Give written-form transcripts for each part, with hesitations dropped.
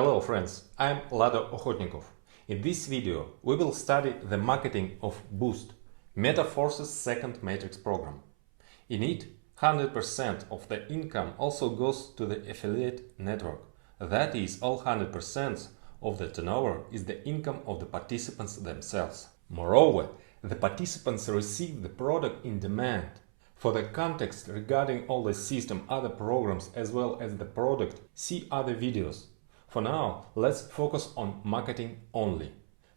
Hello friends, I'm Lado Okhotnikov. In this video we will study the marketing of Boost, MetaForce's second matrix program. In it, 100% of the income also goes to the affiliate network. That is, all 100% of the turnover is the income of the participants themselves. Moreover, the participants receive the product in demand. For the context regarding all the system, other programs as well as the product, see other videos. For now, let's focus on marketing only.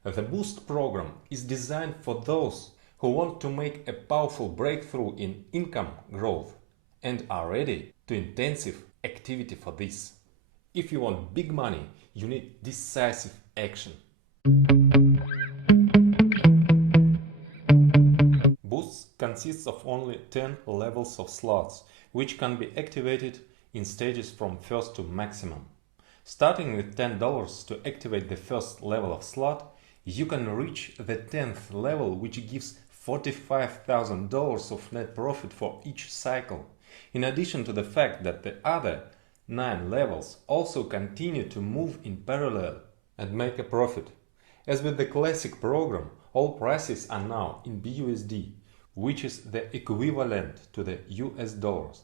The Boost program is designed for those who want to make a powerful breakthrough in income growth and are ready to intensive activity for this. If you want big money, you need decisive action. Boost consists of only 10 levels of slots, which can be activated in stages from first to maximum. Starting with $10 to activate the first level of slot, you can reach the 10th level, which gives $45,000 of net profit for each cycle, in addition to the fact that the other 9 levels also continue to move in parallel and make a profit. As with the classic program, all prices are now in BUSD, which is the equivalent to the US dollars.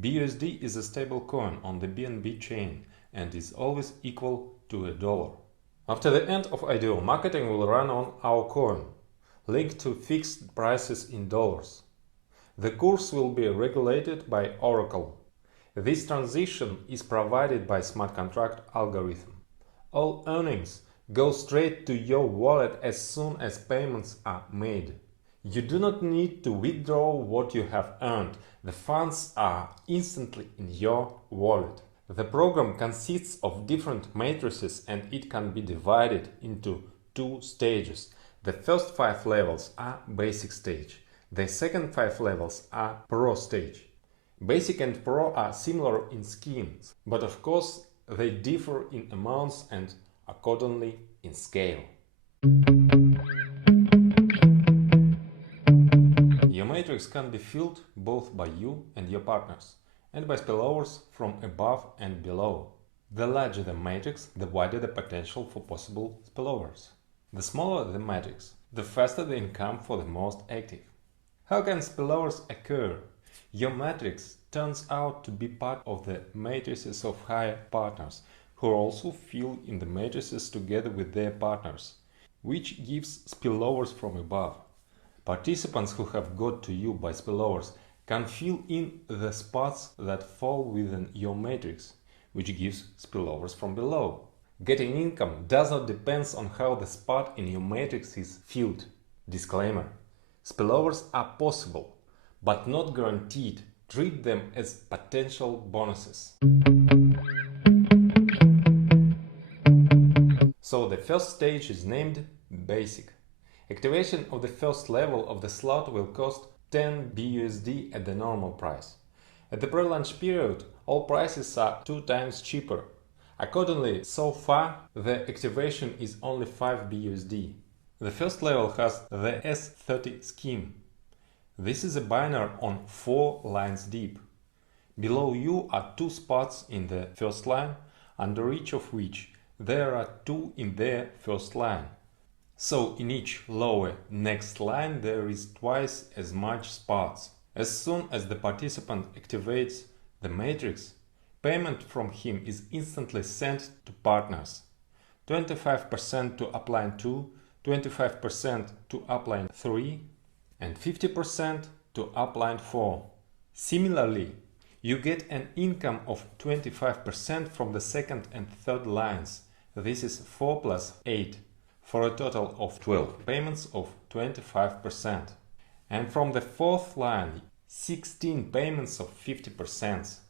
BUSD is a stable coin on the BNB chain and is always equal to a dollar. After the end of IDO, marketing will run on our coin, linked to fixed prices in dollars. The course will be regulated by Oracle. This transition is provided by smart contract algorithm. All earnings go straight to your wallet as soon as payments are made. You do not need to withdraw what you have earned. The funds are instantly in your wallet. The program consists of different matrices and it can be divided into 2 stages. The first 5 levels are basic stage. The second 5 levels are pro stage. Basic and pro are similar in schemes, but of course they differ in amounts and accordingly in scale. Your matrix can be filled both by you and your partners, and by spillovers from above and below. The larger the matrix, the wider the potential for possible spillovers. The smaller the matrix, the faster the income for the most active. How can spillovers occur? Your matrix turns out to be part of the matrices of higher partners, who also fill in the matrices together with their partners, which gives spillovers from above. Participants who have got to you by spillovers can fill in the spots that fall within your matrix, which gives spillovers from below. Getting income does not depend on how the spot in your matrix is filled. Disclaimer: spillovers are possible, but not guaranteed. Treat them as potential bonuses. So the first stage is named Basic. Activation of the first level of the slot will cost 10 BUSD at the normal price. At the pre-launch period, all prices are 2 times cheaper. Accordingly, so far, the activation is only 5 BUSD. The first level has the S30 scheme. This is a binary on 4 lines deep. Below you are 2 spots in the first line, under each of which there are 2 in their first line. So in each lower next line there is twice as much spots. As soon as the participant activates the matrix, payment from him is instantly sent to partners. 25% to upline 2, 25% to upline 3 and 50% to upline 4. Similarly, you get an income of 25% from the second and third lines. This is 4 plus 8. For a total of 12 payments of 25%. And from the fourth line, 16 payments of 50%.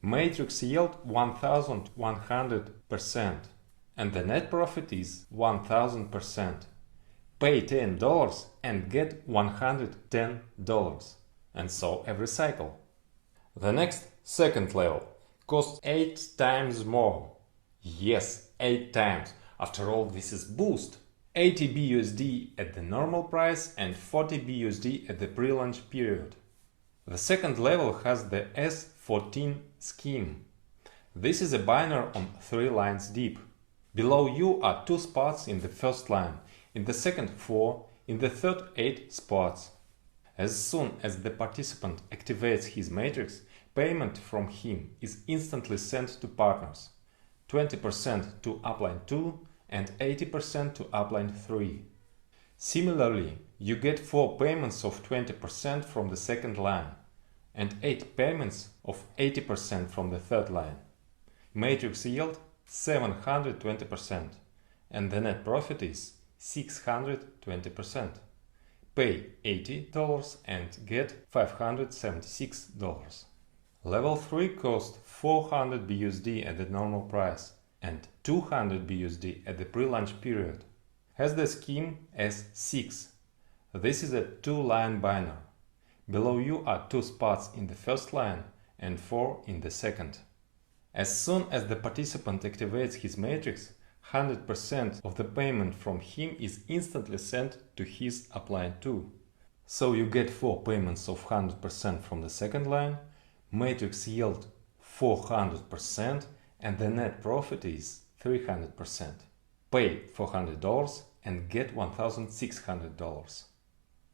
Matrix yield 1100% and the net profit is 1000%. Pay $10 and get $110, and so every cycle. The next, second level, costs 8 times more. Yes, 8 times. After all, this is Boost. 80 BUSD at the normal price and 40 BUSD at the pre-launch period. The second level has the S14 scheme. This is a binary on 3 lines deep. Below you are 2 spots in the first line, in the second 4, in the third 8 spots. As soon as the participant activates his matrix, payment from him is instantly sent to partners, 20% to upline 2 and 80% to upline 3. Similarly, you get 4 payments of 20% from the second line and 8 payments of 80% from the third line. Matrix yield 720% and the net profit is 620%. Pay $80 and get $576. Level 3 cost 400 BUSD at the normal price and 200 BUSD at the pre-launch period. Has the scheme as 6. This is a 2-line binary. Below you are 2 spots in the first line and 4 in the second. As soon as the participant activates his matrix, 100% of the payment from him is instantly sent to his upline 2. So you get 4 payments of 100% from the second line, matrix yield 400% and the net profit is 300%. Pay $400 and get $1,600.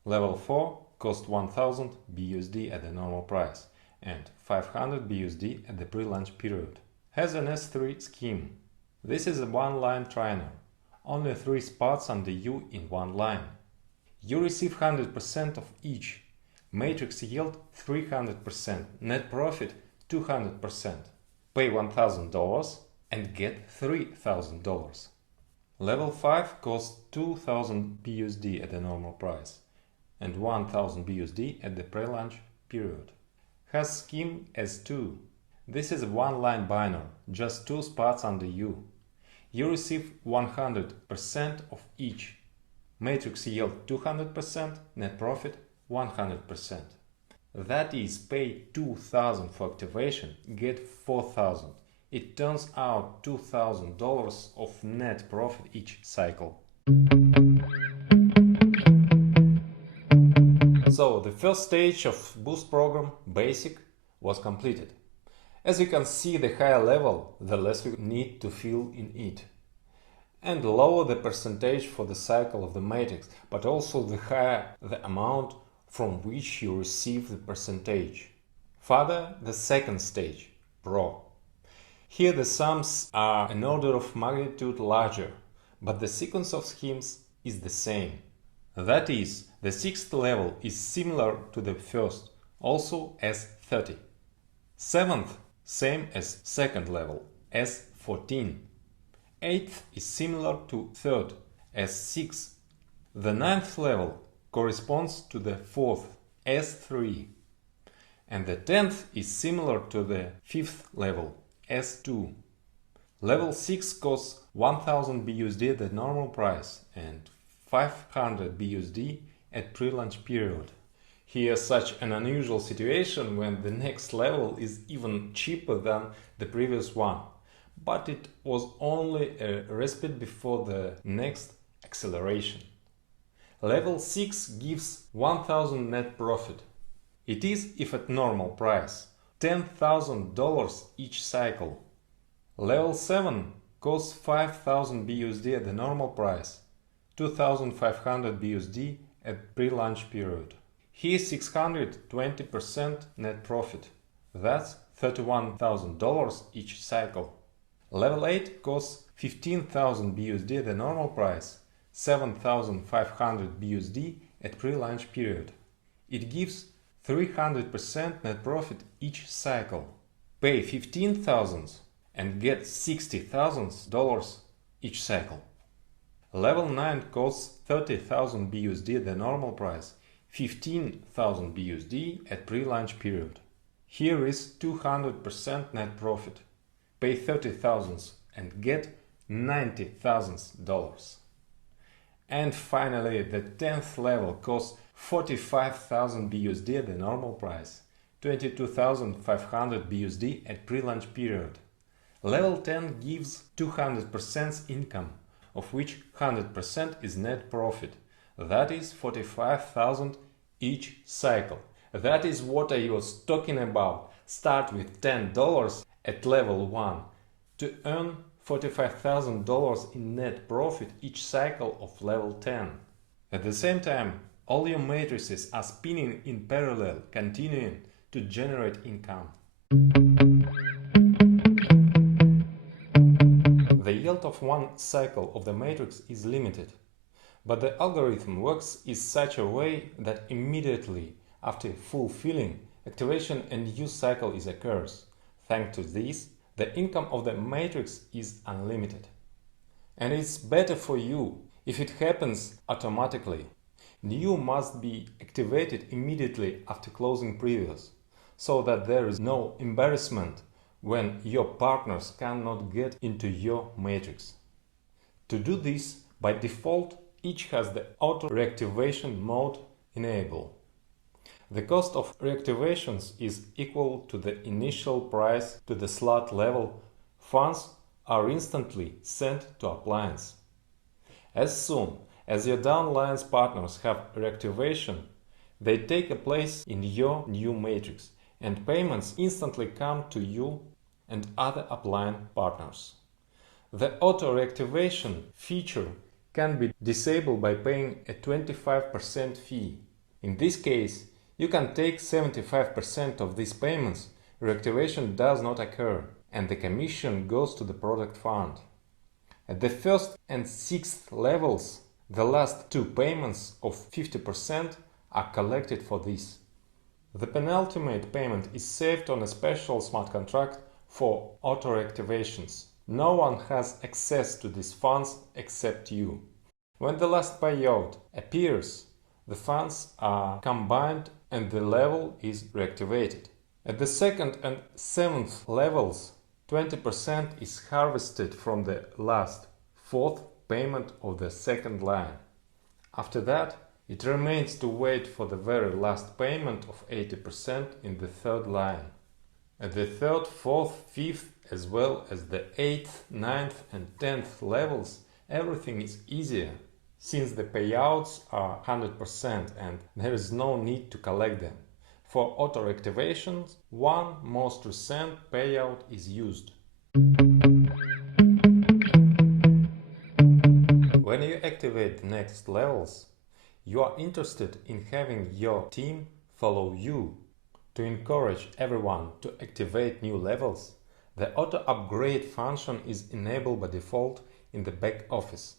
Level 4 cost 1000 BUSD at the normal price and 500 BUSD at the pre-launch period. Has an S3 scheme. This is a 1-line trainer, only 3 spots under you in 1 line. You receive 100% of each. Matrix yield 300%, net profit 200%. Pay $1,000 and get $3,000. Level 5 costs 2000 BUSD at the normal price and 1000 BUSD at the pre-launch period. Has scheme S2. This is a 1-line binary, just 2 spots under you. You receive 100% of each. Matrix yield 200%, net profit 100%. That is, pay 2000 for activation, get 4000. It turns out $2,000 of net profit each cycle. So the first stage of Boost program, Basic, was completed. As you can see, the higher level, the less you need to fill in it. And lower the percentage for the cycle of the matrix, but also the higher the amount from which you receive the percentage. Further, the second stage, Pro. Here the sums are an order of magnitude larger, but the sequence of schemes is the same. That is, the 6th level is similar to the first, also as 30. 7th, same as 2nd level, as 14. 8th is similar to 3rd, as 6. The 9th level corresponds to the 4th, as 3. And the 10th is similar to the 5th level, as 2. Level 6 costs 1000 BUSD at the normal price and 500 BUSD at pre-launch period. Here's such an unusual situation when the next level is even cheaper than the previous one, but it was only a respite before the next acceleration. Level 6 gives 1000 net profit. It is, if at normal price, $10,000 each cycle. Level 7 costs 5000 BUSD at the normal price, 2500 BUSD at pre-launch period. Here 620% net profit. That's $31,000 each cycle. Level 8 costs 15,000 BUSD at the normal price, 7,500 BUSD at pre-launch period. It gives 300% net profit each cycle. Pay 15,000 and get $60,000 each cycle. Level 9 costs 30,000 BUSD at the normal price, 15,000 BUSD at pre-launch period. Here is 200% net profit. Pay 30,000 and get $90,000. And finally, the 10th level costs 45,000 BUSD at the normal price, 22,500 BUSD at pre-launch period. Level 10 gives 200% income, of which 100% is net profit. That is 45,000 each cycle. That is what I was talking about. Start with $10 at level 1 to earn $45,000 in net profit each cycle of level 10. At the same time, all your matrices are spinning in parallel, continuing to generate income. The yield of one cycle of the matrix is limited, but the algorithm works in such a way that immediately after fulfilling activation a new cycle occurs. Thanks to this, the income of the matrix is unlimited. And it's better for you if it happens automatically. New must be activated immediately after closing previous, so that there is no embarrassment when your partners cannot get into your matrix. To do this, by default, each has the auto reactivation mode enabled. The cost of reactivations is equal to the initial price to the slot level. Funds are instantly sent to appliance. As soon as your downline's partners have reactivation, they take a place in your new matrix, and payments instantly come to you and other upline partners. The auto reactivation feature can be disabled by paying a 25% fee. In this case, you can take 75% of these payments. Reactivation does not occur, and the commission goes to the product fund. At the first and sixth levels, the last two payments of 50% are collected for this. The penultimate payment is saved on a special smart contract for auto-reactivations. No one has access to these funds except you. When the last payout appears, the funds are combined and the level is reactivated. At the second and seventh levels, 20% is harvested from the last fourth payment of the second line. After that, it remains to wait for the very last payment of 80% in the third line. At the third, fourth, fifth, as well as the 8th, 9th and 10th levels, everything is easier, since the payouts are 100% and there is no need to collect them. For auto-reactivations, one most recent payout is used. When you activate the next levels, you are interested in having your team follow you. To encourage everyone to activate new levels, the auto-upgrade function is enabled by default in the back office.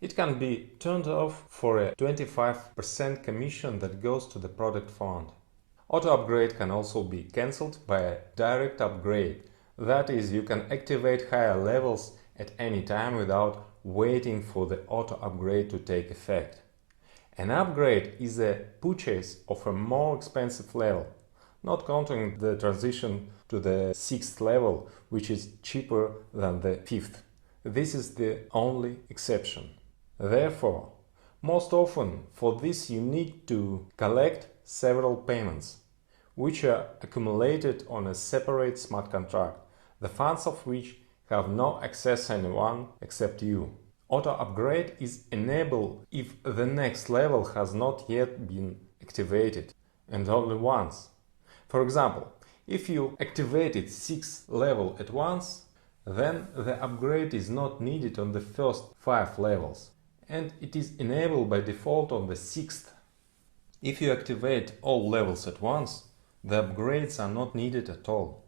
It can be turned off for a 25% commission that goes to the product fund. Auto-upgrade can also be cancelled by a direct upgrade. That is, you can activate higher levels at any time without waiting for the auto-upgrade to take effect. An upgrade is a purchase of a more expensive level, not counting the transition to the 6th level, which is cheaper than the 5th. This is the only exception. Therefore, most often for this you need to collect several payments, which are accumulated on a separate smart contract, the funds of which have no access to anyone except you. Auto-upgrade is enabled if the next level has not yet been activated, and only once. For example, if you activated 6th level at once, then the upgrade is not needed on the first 5 levels, and it is enabled by default on the 6th. If you activate all levels at once, the upgrades are not needed at all.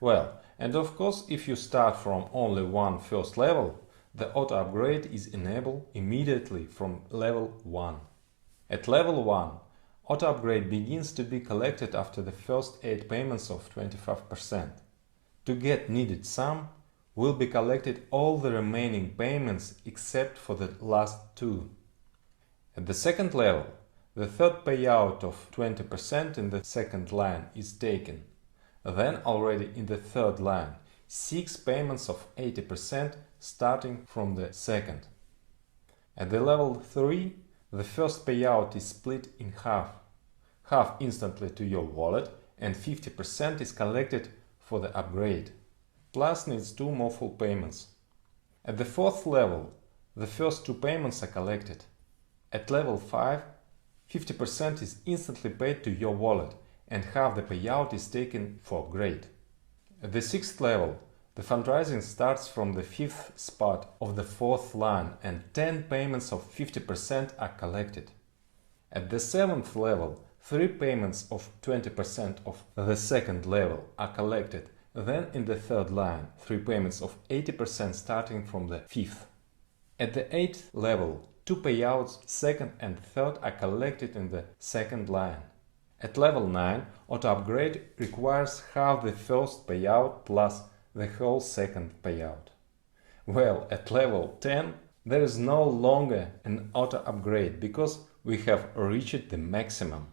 Well, and of course, if you start from only one first level, the auto-upgrade is enabled immediately from level 1. At level 1, auto-upgrade begins to be collected after the first 8 payments of 25%. To get needed sum, will be collected all the remaining payments except for the last 2. At the second level, the third payout of 20% in the second line is taken. Then already in the third line, 6 payments of 80% starting from the second. At the level 3, the first payout is split in half instantly to your wallet, and 50% is collected for the upgrade, plus needs 2 more full payments. At the fourth level, the first 2 payments are collected. At level 5, 50% is instantly paid to your wallet, and half the payout is taken for upgrade. At the 6th level, the fundraising starts from the 5th spot of the 4th line and 10 payments of 50% are collected. At the 7th level, 3 payments of 20% of the 2nd level are collected. Then in the 3rd line, 3 payments of 80% starting from the 5th. At the 8th level, 2 payouts 2nd and 3rd are collected in the 2nd line. At level 9, auto upgrade requires half the first payout plus the whole 2nd payout. Well, at level 10, there is no longer an auto upgrade because we have reached the maximum.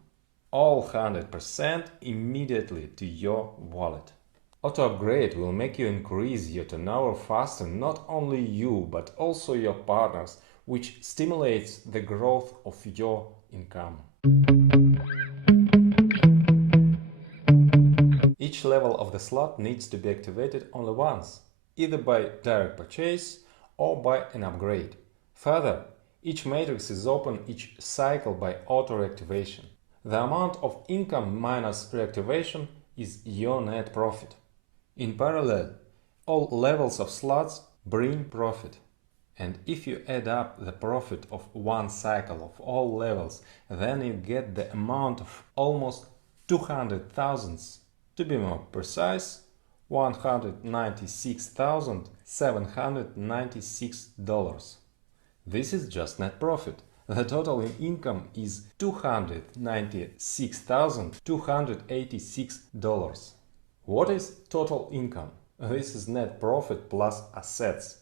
All 100% immediately to your wallet. Auto upgrade will make you increase your turnover faster, not only you but also your partners, which stimulates the growth of your income. Each level of the slot needs to be activated only once, either by direct purchase or by an upgrade. Further, each matrix is open each cycle by auto reactivation. The amount of income minus reactivation is your net profit. In parallel, all levels of slots bring profit. And if you add up the profit of one cycle of all levels, then you get the amount of almost 200,000. To be more precise, $196,796. This is just net profit. The total in income is $296,286. What is total income? This is net profit plus assets.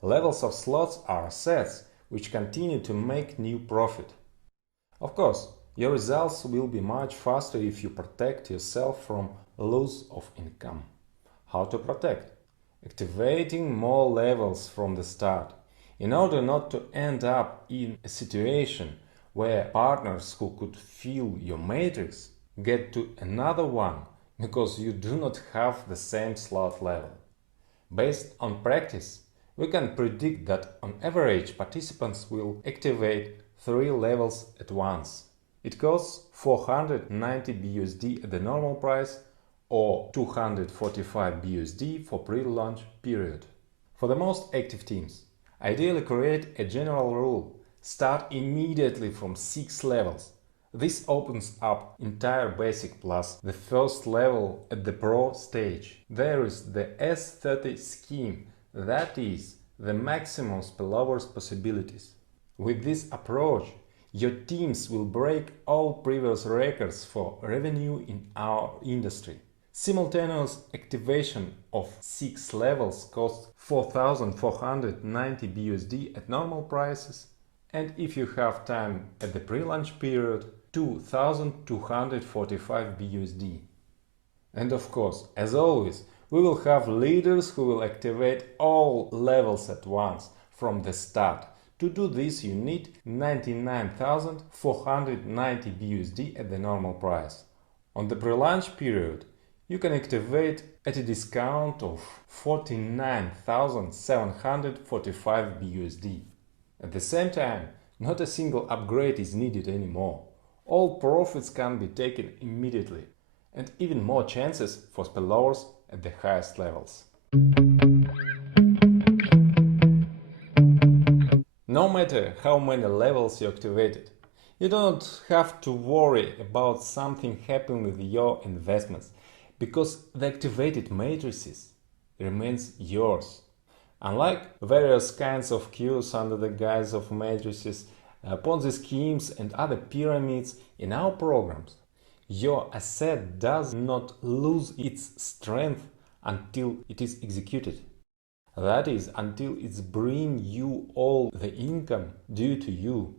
Levels of slots are assets, which continue to make new profit. Of course, your results will be much faster if you protect yourself from loss of income. How to protect? Activating more levels from the start. In order not to end up in a situation where partners who could fill your matrix get to another one because you do not have the same slot level. Based on practice, we can predict that on average participants will activate 3 levels at once. It costs 490 BUSD at the normal price or 245 BUSD for pre-launch period. For the most active teams, ideally create a general rule: start immediately from 6 levels. This opens up entire basic plus the first level at the pro stage. There is the S30 scheme, that is the maximum spillovers possibilities. With this approach, your teams will break all previous records for revenue in our industry. Simultaneous activation of 6 levels costs 4,490 BUSD at normal prices, and if you have time at the pre-launch period, 2,245 BUSD. And of course, as always, we will have leaders who will activate all levels at once from the start. To do this, you need 99,490 BUSD at the normal price. On the pre-launch period, you can activate at a discount of 49,745 BUSD. At the same time, not a single upgrade is needed anymore. All profits can be taken immediately, and even more chances for spillovers at the highest levels. No matter how many levels you activated, you don't have to worry about something happening with your investments, because the activated matrices remains yours. Unlike various kinds of queues under the guise of matrices, Ponzi schemes and other pyramids in our programs, your asset does not lose its strength until it is executed. That is, until it's bringing you all the income due to you.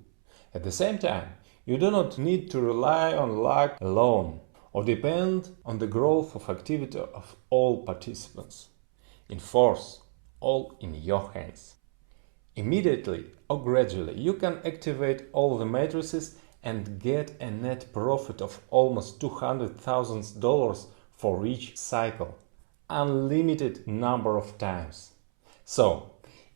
At the same time, you do not need to rely on luck alone or depend on the growth of activity of all participants. In force, all in your hands. Immediately or gradually, you can activate all the matrices and get a net profit of almost $200,000 for each cycle, unlimited number of times. So,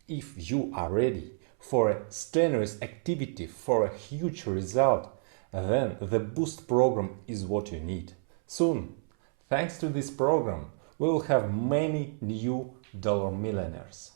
if you are ready for a strenuous activity for a huge result, then the Boost program is what you need. Soon, thanks to this program, we will have many new dollar millionaires.